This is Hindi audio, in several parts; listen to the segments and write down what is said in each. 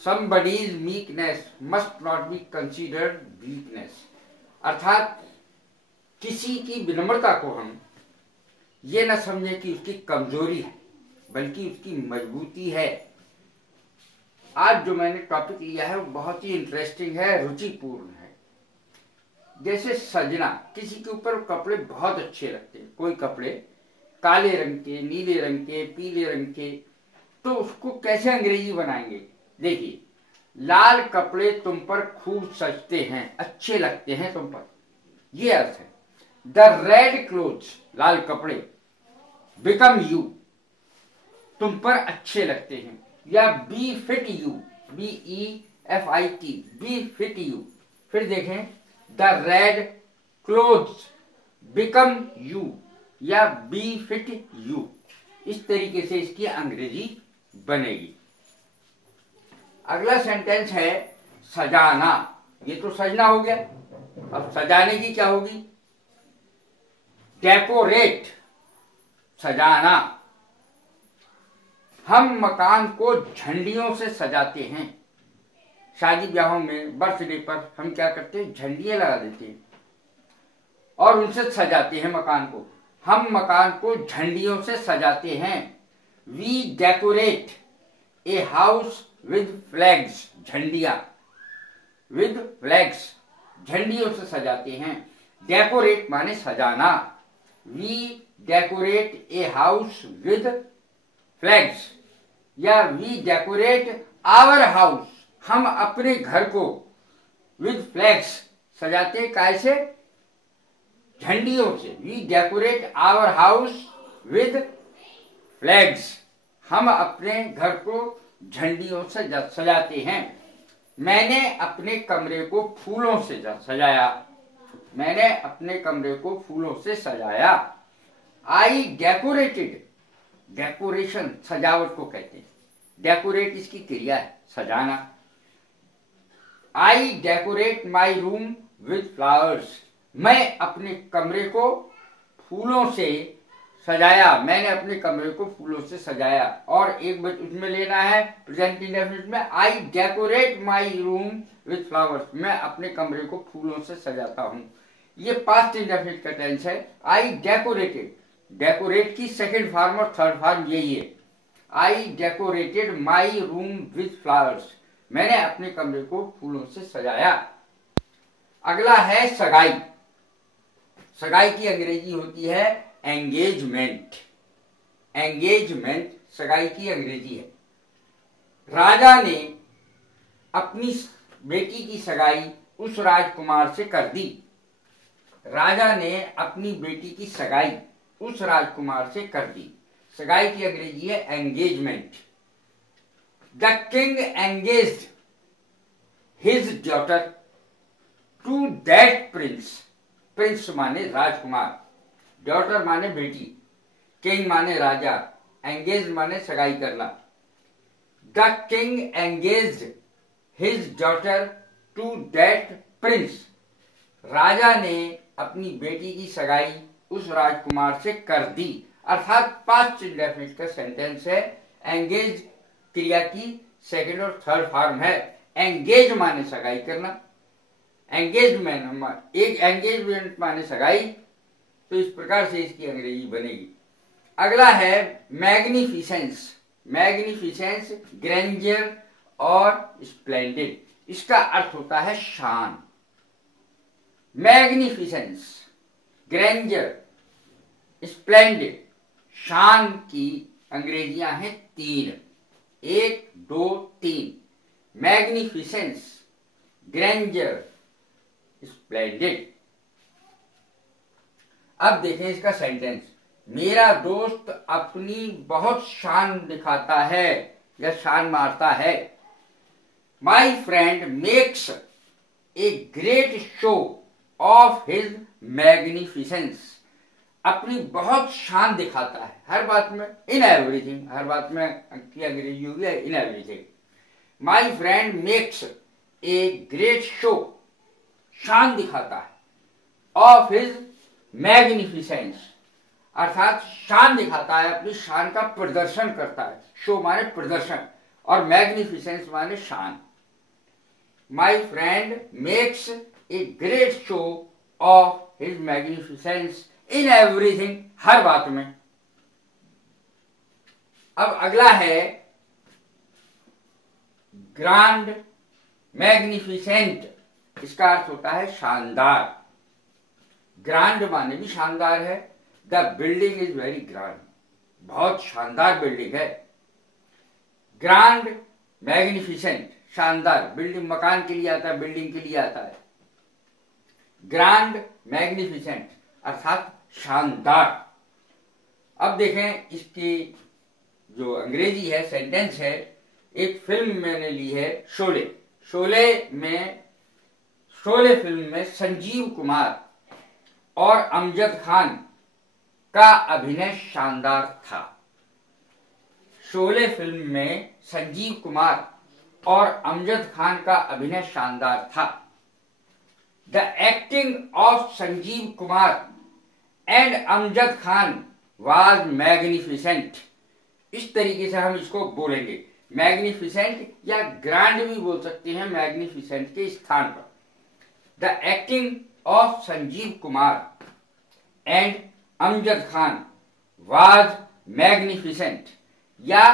somebody's weakness must not be considered weakness। अर्थात किसी की विनम्रता को हम ये न समझें कि उसकी कमजोरी है, बल्कि उसकी मजबूती है। आज जो मैंने टॉपिक लिया है वो बहुत ही इंटरेस्टिंग है, रुचिपूर्ण है। जैसे सजना, किसी के ऊपर कपड़े बहुत अच्छे लगते हैं, कोई कपड़े काले रंग के, नीले रंग के, पीले रंग के, तो उसको कैसे अंग्रेजी बनाएंगे? देखिए, लाल कपड़े तुम पर खूब सजते हैं, अच्छे लगते हैं तुम पर, ये अर्थ है। द रेड क्लोथ्स, लाल कपड़े, बिकम यू, तुम पर अच्छे लगते हैं। या befit you, BEFIT, befit you. फिर देखें, the red clothes become you, या बी फिट यू। इस तरीके से इसकी अंग्रेजी बनेगी। अगला सेंटेंस है सजाना। ये तो सजना हो गया, अब सजाने की क्या होगी? डेकोरेट, सजाना। हम मकान को झंडियों से सजाते हैं। शादी ब्याहों में, बर्थडे पर हम क्या करते हैं? झंडियां लगा देते हैं और उनसे सजाते हैं मकान को। हम मकान को झंडियों से सजाते हैं। We decorate a house with flags, झंडियां, विद फ्लैग्स, झंडियों से सजाते हैं। डेकोरेट माने सजाना। We decorate a house with flags, या वी डेकोरेट आवर हाउस, हम अपने घर को विद फ्लैग्स सजाते हैं। कैसे? झंडियों से। We decorate our house with flags, हम अपने घर को झंडियों से सजाते हैं। मैंने अपने कमरे को फूलों से सजाया। मैंने अपने कमरे को फूलों से सजाया। आई डेकोरेटेड, डेकोरेशन सजावट को कहते हैं, डेकोरेट इसकी क्रिया है, सजाना। I decorate my room with flowers, मैं अपने कमरे को फूलों से सजाया। मैंने अपने कमरे को फूलों से सजाया। और एक बात उसमें लेना है प्रेजेंट इंडेफिनिट में, I decorate my room with flowers, मैं अपने कमरे को फूलों से सजाता हूं। ये पास्ट इंडेफिनिट का टेंस है। आई डेकोरेटेड, डेकोरेट की सेकंड फॉर्म और थर्ड फॉर्म यही है। I decorated my room with flowers, मैंने अपने कमरे को फूलों से सजाया। अगला है सगाई। सगाई की अंग्रेजी होती है एंगेजमेंट। एंगेजमेंट सगाई की अंग्रेजी है। राजा ने अपनी बेटी की सगाई उस राजकुमार से कर दी। राजा ने अपनी बेटी की सगाई उस राजकुमार से कर दी। सगाई की अंग्रेजी है engagement. The king engaged his daughter to that prince, prince माने राजकुमार, डॉटर माने बेटी, किंग माने राजा, एंगेज माने सगाई करना। The king engaged his daughter to that prince, राजा ने अपनी बेटी की सगाई उस राजकुमार से कर दी। अर्थात पास्ट इंडेफिनिट का सेंटेंस है। एंगेज क्रिया की सेकंड और थर्ड फॉर्म है। एंगेज माने सगाई करना, एंगेजमेंट, एक एंगेजमेंट माने सगाई। तो इस प्रकार से इसकी अंग्रेजी बनेगी। अगला है मैग्निफिसेंस। मैग्निफिसेंस, ग्रैंडियर और स्प्लेंडेड, इसका अर्थ होता है शान। मैग्निफिसेंस, ग्रैंडियर, स्प्लेंडेड, शान की अंग्रेजियां हैं 3, 1, 2, 3। Magnificence, grandeur, splendid. अब देखें इसका सेंटेंस। मेरा दोस्त अपनी बहुत शान दिखाता है या शान मारता है। माई friend makes a great show of his magnificence, अपनी बहुत शान दिखाता है हर बात में, इन एवरीथिंग, हर बात में की अंग्रेजी होगी in everything. My friend makes a great show, शान दिखाता है, ऑफ हिज मैग्निफिसेंस, अर्थात शान दिखाता है, अपनी शान का प्रदर्शन करता है। शो माने प्रदर्शन, और मैग्निफिसेंस माने शान। My friend makes a great show of his magnificence in everything, हर बात में। अब अगला है ग्रांड मैग्निफिसेंट, इसका अर्थ होता है शानदार। ग्रांड माने भी शानदार है। The building is very grand, बहुत शानदार बिल्डिंग है। ग्रांड मैग्निफिसेंट, शानदार। बिल्डिंग मकान के लिए आता है, बिल्डिंग के लिए आता है। ग्रांड मैग्निफिसेंट अर्थात शानदार। अब देखें इसकी जो अंग्रेजी है सेंटेंस है, एक फिल्म मैंने ली है शोले। शोले फिल्म में संजीव कुमार और अमजद खान का अभिनय शानदार था। शोले फिल्म में संजीव कुमार और अमजद खान का अभिनय शानदार था। The acting of Sanjeev Kumar and Amjad Khan was magnificent. इस तरीके से हम इसको बोलेंगे, मैग्निफिसेंट या ग्रांड भी बोल सकते हैं मैग्निफिसेंट के स्थान पर। The acting of Sanjeev Kumar and Amjad Khan was magnificent या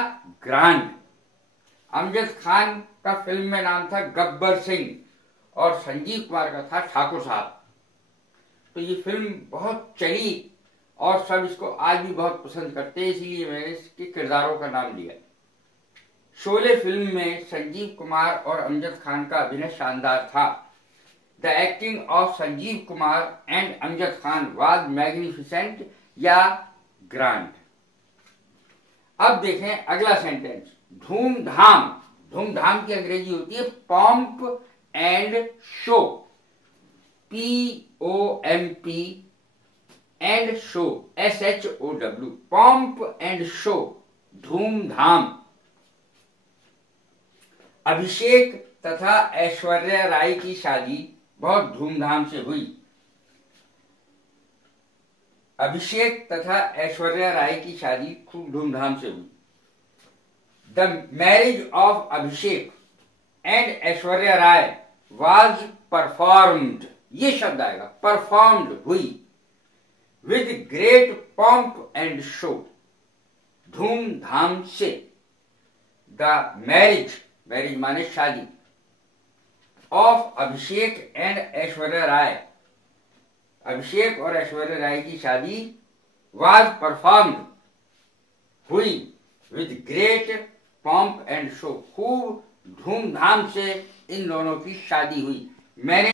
ग्रांड। अमजद खान का फिल्म में नाम था गब्बर सिंह और संजीव कुमार का था ठाकुर साहब। तो ये फिल्म बहुत चली और सब इसको आज भी बहुत पसंद करते हैं, इसलिए मैंने इसके किरदारों का नाम लिया। शोले फिल्म में संजीव कुमार और अमजद खान का अभिनय शानदार था। The acting of Sanjeev Kumar and Amjad Khan was magnificent या ग्रांड। अब देखें अगला सेंटेंस, धूमधाम। धूमधाम की अंग्रेजी होती है pomp and show, POMP and show, SHOW, pomp and show, धूमधाम। अभिषेक तथा ऐश्वर्या राय की शादी बहुत धूमधाम से हुई। अभिषेक तथा ऐश्वर्या राय की शादी खूब धूमधाम से हुई। The marriage of Abhishek and Aishwarya Rai was performed, ये शब्द आएगा, परफॉर्म्ड हुई, with great pomp and show, धूमधाम से। द मैरिज, मैरिज माने शादी, ऑफ अभिषेक एंड ऐश्वर्या राय, अभिषेक और ऐश्वर्या राय की शादी वाज परफॉर्म्ड, हुई, with great pomp and show, खूब धूमधाम से इन दोनों की शादी हुई। मैंने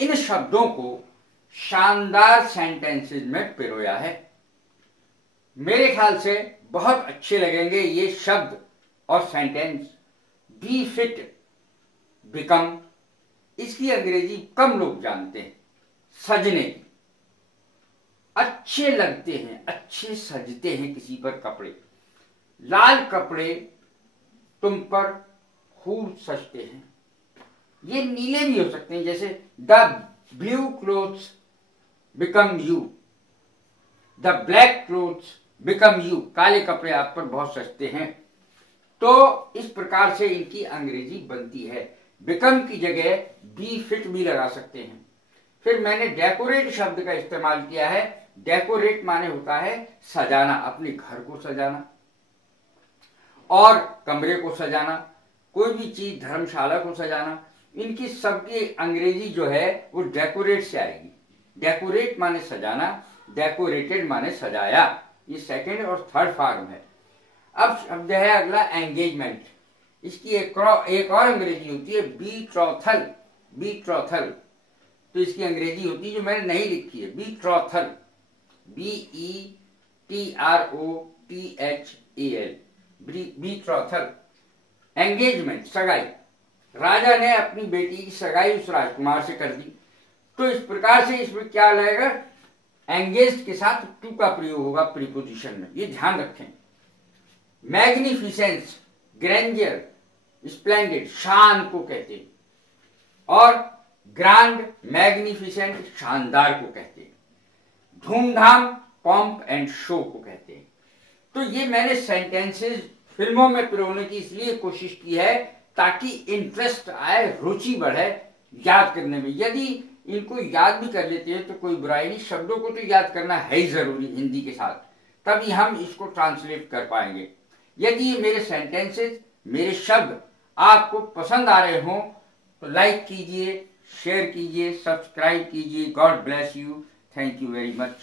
इन शब्दों को शानदार सेंटेंसेस में पिरोया है। मेरे ख्याल से बहुत अच्छे लगेंगे ये शब्द और सेंटेंस। बी फिट, बिकम, इसकी अंग्रेजी कम लोग जानते हैं। सजने, अच्छे लगते हैं, अच्छे सजते हैं किसी पर कपड़े। लाल कपड़े तुम पर खूब सजते हैं। ये नीले भी हो सकते हैं, जैसे the blue clothes become you, the black clothes become you, काले कपड़े आप पर बहुत सजते हैं। तो इस प्रकार से इनकी अंग्रेजी बनती है। बिकम की जगह बी फिट भी लगा सकते हैं। फिर मैंने डेकोरेट शब्द का इस्तेमाल किया है। डेकोरेट माने होता है सजाना, अपने घर को सजाना और कमरे को सजाना, कोई भी चीज, धर्मशाला को सजाना। इनकी सबकी अंग्रेजी जो है वो डेकोरेट से आएगी। डेकोरेट माने सजाना, डेकोरेटेड माने सजाया। ये सेकंड और थर्ड फॉर्म है। अब शब्द है अगला एंगेजमेंट। इसकी एक और अंग्रेजी होती है बीट्रॉथल, बीट्रॉथल। तो इसकी अंग्रेजी होती है जो मैंने नहीं लिखी है, बीट्रॉथल, BETROTHAL, बीट्रॉथल। एंगेजमेंट, सगाई। राजा ने अपनी बेटी की सगाई उस राजकुमार से कर दी। तो इस प्रकार से इसमें क्या लगेगा, एंगेज के साथ टू का प्रयोग होगा प्रीपोजिशन में, ये ध्यान रखें। मैग्निफिसेंस, ग्रैंडियर, स्प्लेंडेड, शान को कहते हैं। और ग्रांड, मैग्निफिसेंट, शानदार को कहते हैं। धूमधाम, पॉम्प एंड शो को कहते हैं। तो ये मैंने सेंटेंसेस फिल्मों में पिरोने की इसलिए कोशिश की है ताकि इंटरेस्ट आए, रुचि बढ़े याद करने में। यदि इनको याद भी कर लेते हैं तो कोई बुराई नहीं, शब्दों को तो याद करना है ही जरूरी हिंदी के साथ, तभी हम इसको ट्रांसलेट कर पाएंगे। यदि ये मेरे सेंटेंसेस, मेरे शब्द आपको पसंद आ रहे हों तो लाइक कीजिए, शेयर कीजिए, सब्सक्राइब कीजिए। God bless you. Thank you very much.